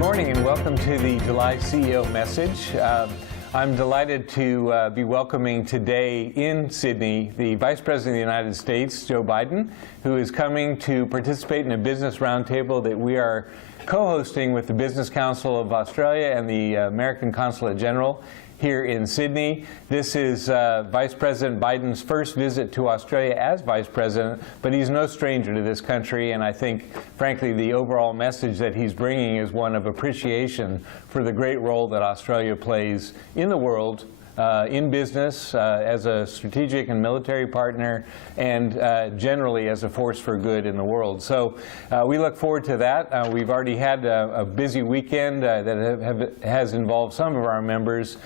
morning and welcome to the July CEO Message. I'm delighted to be welcoming today in Sydney the Vice President of the United States, Joe Biden, who is coming to participate in a business roundtable that we are co-hosting with the Business Council of Australia and the American Consulate General here in Sydney. This is Vice President Biden's first visit to Australia as Vice President, but he's no stranger to this country, and I think, frankly, the overall message that he's bringing is one of appreciation for the great role that Australia plays in the world, in business, as a strategic and military partner, and generally as a force for good in the world. So we look forward to that. We've already had a busy weekend that has involved some of our members,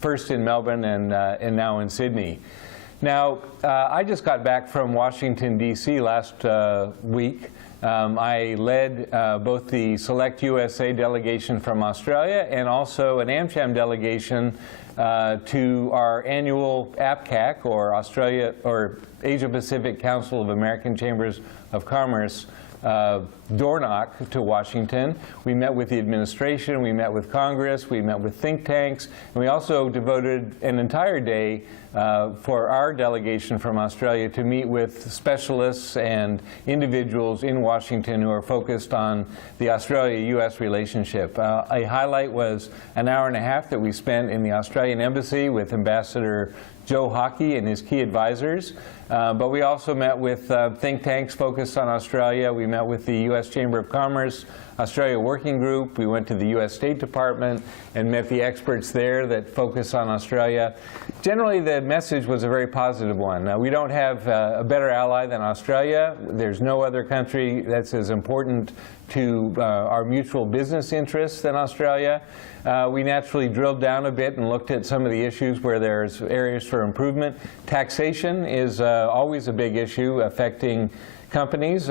first in Melbourne and now in Sydney. Now, I just got back from Washington, D.C. last week. I led both the Select USA delegation from Australia and also an AmCham delegation to our annual APCAC, or Asia Pacific Council of American Chambers of Commerce, door knock to Washington. We met with the administration, we met with Congress, we met with think tanks, and we also devoted an entire day for our delegation from Australia to meet with specialists and individuals in Washington who are focused on the Australia-U.S. relationship. A highlight was an hour and a half that we spent in the Australian Embassy with Ambassador Joe Hockey and his key advisors. But we also met with think tanks focused on Australia. We met with the U.S. Chamber of Commerce, Australia Working Group. We went to the U.S. State Department and met the experts there that focus on Australia. Generally, the message was a very positive one. We don't have a better ally than Australia. There's no other country that's as important to our mutual business interests than Australia. We naturally drilled down a bit and looked at some of the issues where there's areas for improvement. Taxation is always a big issue affecting companies.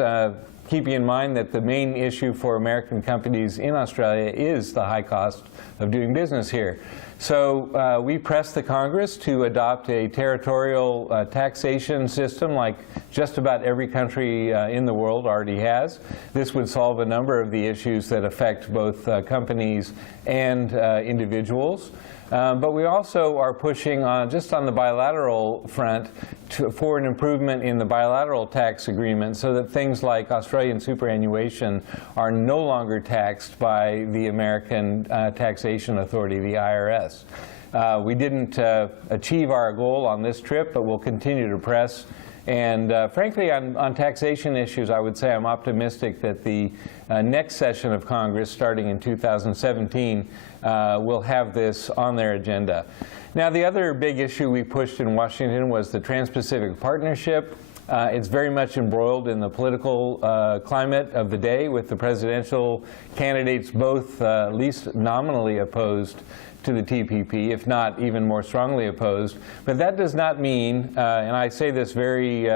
Keeping in mind that the main issue for American companies in Australia is the high cost of doing business here. So we pressed the Congress to adopt a territorial taxation system like just about every country in the world already has. This would solve a number of the issues that affect both companies and individuals. But we also are pushing on, just on the bilateral front, for an improvement in the bilateral tax agreement so that things like Australian superannuation are no longer taxed by the American Taxation Authority, the IRS. We didn't achieve our goal on this trip, but we'll continue to press. And frankly, on taxation issues, I would say I'm optimistic that the next session of Congress, starting in 2017, will have this on their agenda. Now, the other big issue we pushed in Washington was the Trans-Pacific Partnership. It's very much embroiled in the political climate of the day, with the presidential candidates both at least nominally opposed to the TPP, if not even more strongly opposed. But that does not mean, and I say this very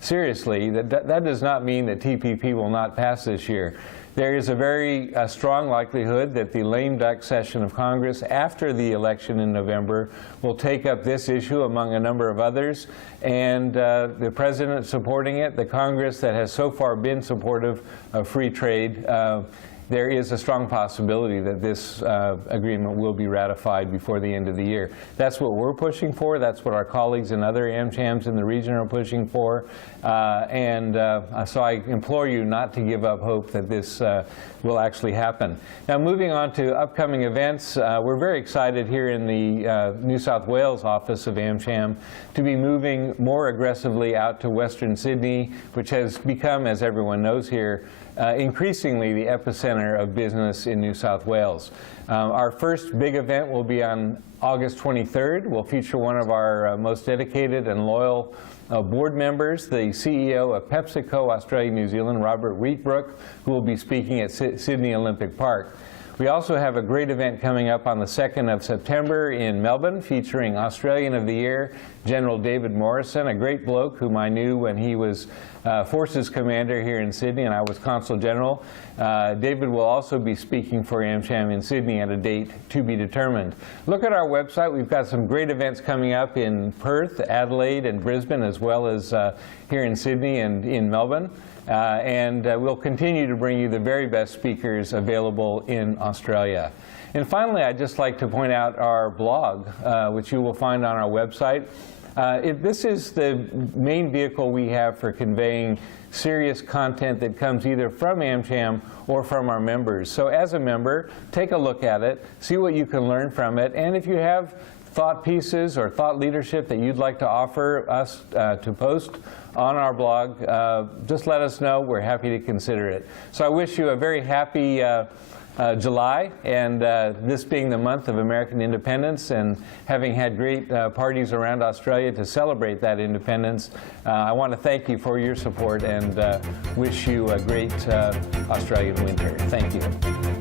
seriously, that does not mean that TPP will not pass this year. There is a very strong likelihood that the lame duck session of Congress after the election in November will take up this issue among a number of others, and the President supporting it, the Congress that has so far been supportive of free trade, there is a strong possibility that this agreement will be ratified before the end of the year. That's what we're pushing for. That's what our colleagues in other AmChams in the region are pushing for. So I implore you not to give up hope that this will actually happen. Now, moving on to upcoming events, we're very excited here in the New South Wales office of AmCham to be moving more aggressively out to Western Sydney, which has become, as everyone knows here, increasingly the epicenter of business in New South Wales. Our first big event will be on August 23rd. We'll feature one of our most dedicated and loyal board members, the CEO of PepsiCo Australia New Zealand, Robert Wheatbrook, who will be speaking at Sydney Olympic Park. We also have a great event coming up on the 2nd of September in Melbourne, featuring Australian of the Year, General David Morrison, a great bloke whom I knew when he was Forces Commander here in Sydney and I was Consul General. David will also be speaking for AmCham in Sydney at a date to be determined. Look at our website. We've got some great events coming up in Perth, Adelaide, and Brisbane, as well as here in Sydney and in Melbourne. and we'll continue to bring you the very best speakers available in Australia. And finally, I'd just like to point out our blog, which you will find on our website. This is the main vehicle we have for conveying serious content that comes either from AmCham or from our members. So as a member, take a look at it, see what you can learn from it, and if you have thought pieces or thought leadership that you'd like to offer us to post on our blog, just let us know. We're happy to consider it. So I wish you a very happy July, and this being the month of American independence and having had great parties around Australia to celebrate that independence, I want to thank you for your support and wish you a great Australian winter. Thank you.